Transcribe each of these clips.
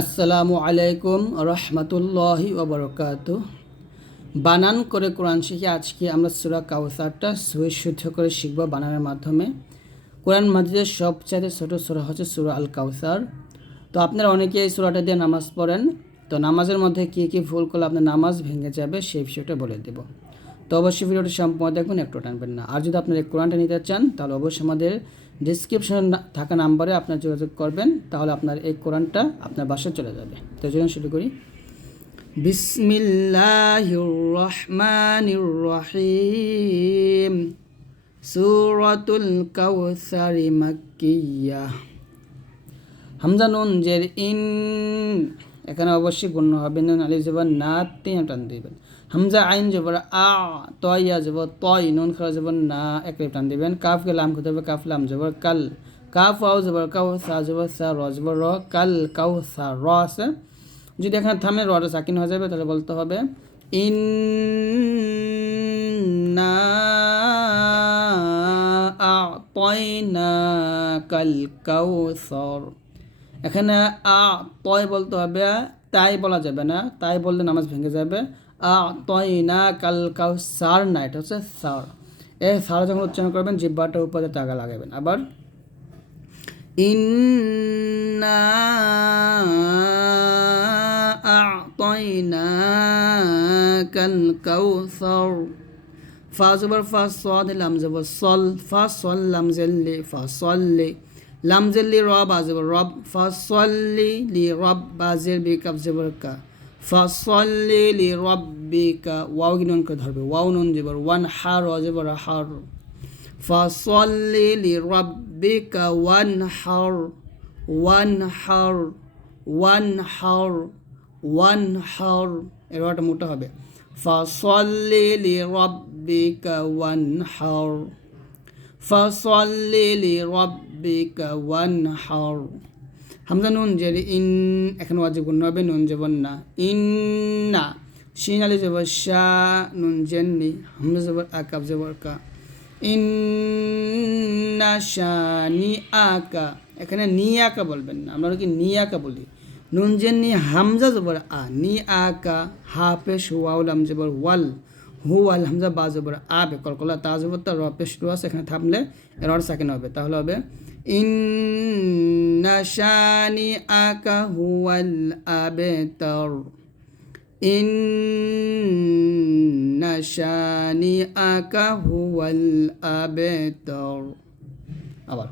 আসসালামু আলাইকুম রহমতুল্লাহি ওবরকাত বানান করে কোরআন শিখে আজকে আমরা সুরা কাউসারটা সুই শুদ্ধ করে শিখব বানানের মাধ্যমে। কোরআন মাজিদের সবচাইতে ছোটো সুরা হচ্ছে সুরা আল কাউসার তো আপনারা অনেকে এই সুরাটা দিয়ে নামাজ পড়েন, তো নামাজের মধ্যে কী কী ভুল করলে আপনার নামাজ ভেঙে যাবে সেই বিষয়টা বলে দেব। তো অবশ্যই ভিডিওটি সম্পূর্ণ দেখবেন একটু টানবেন না। আর যদি আপনার কোরআনটা নিতে চান, তাহলে অবশ্যই আমাদের ডিসক্রিপশনে থাকা নাম্বারে আপনার যোগাযোগ করবেন, তাহলে আপনার এই কোরআনটা আপনার বাসায় চলে যাবে। তো চলুন শুরু করি। বিসমিল্লাহির রহমানির রহিম। সূরাতুল কাউসারি মাক্কিয়া। হামজা জের ইন। এখানে অবশ্যই গণ্য হবে। নুন জবর না, তিন টান দিবেন। হামজা আইন জবর আ, তয়া যাব তয়, নুন খাওয়া যাব না, এক টান দিবেন। কাফকে লাম খেতে হবে কাফ লাম জবর, কাল। কাফ আও জবর কাউ সা জবর, সা র জবর, র, কাল কাউ সা র আছে। যদি এখানে থামে, রটা সাকিন হয়ে যাবে, তাহলে বলতে হবে ইন না কাল কাউসর এখানে আ তয় বলতে হবে, তাই বলা যাবে না। তাই বললে নামাজ ভেঙে যাবে। আ তয় না কাল কাউ সার না এটা হচ্ছে সার। এ সার যখন উচ্চারণ করবেন জিব্বাটার উপরে টাকা লাগাবেন। আবার, ইন্না আতয়না কাল কাউসার। ফা জবর ফা সদ লাম জবর সল ফা সল লাম জেল্লি ফা সল্লি। লাম জেল্লি রব আজবর রব ফা সল্লি লি রব বাজের বি কাপ জবর কা। ফা সল্লি লি রব্বিকা ওয়াও কি নুন করে ধরবে? ওয়াও নুন জবর ওয়ান হার অজবর হার ফা সল্লি লি রব্বিকা ওয়ান হার ওয়ান হার ওয়ান হার ওয়ান হার। এর ওয়াটা মোটা হবে। ফসল্লি লি রব্বিকা ওয়ান হার। ফসল্লি লি রব্বিকা ওয়ান হার। হামজা নুন যে ইন, এখন ওয়াজিব গুণ হবে নুন যাবন না। ইন্না, শিন আলি যাব শাহ নুন জেননি, হামজা জবর আকাব জবর কা। ইন্না শানি আকা এখানে নি আকা বলবেন না, আমরা কি নি আকা বলি। নুন জেন নি হামজা জবর আ, নি আকা হা পেশ ওয়াউলাম জবর ওয়াল। হু আল হামজা বা জবর আ বে কলকলা তা জবর তা র পেশ টু আছে এখানে থামলে এর অর্থ সাকিন হবে তাহলে হবে ইন্না শানি আকা হুয়াল আবেতর ইন্না শানি আকা হুয়াল আবেতর আবার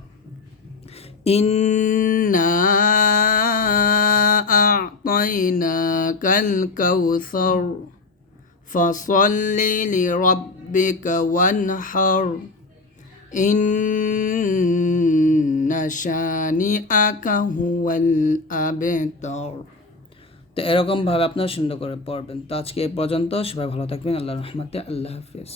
إنا أعطيناك الكوثر فصل لربك وانحر إن شانئك هو الأبتر তো এরকমভাবে আপনারা সুন্দর করে পড়বেন তো আজকে এই পর্যন্ত সবাই ভালো থাকবেন আল্লাহ রহমতে আল্লাহ হাফিজ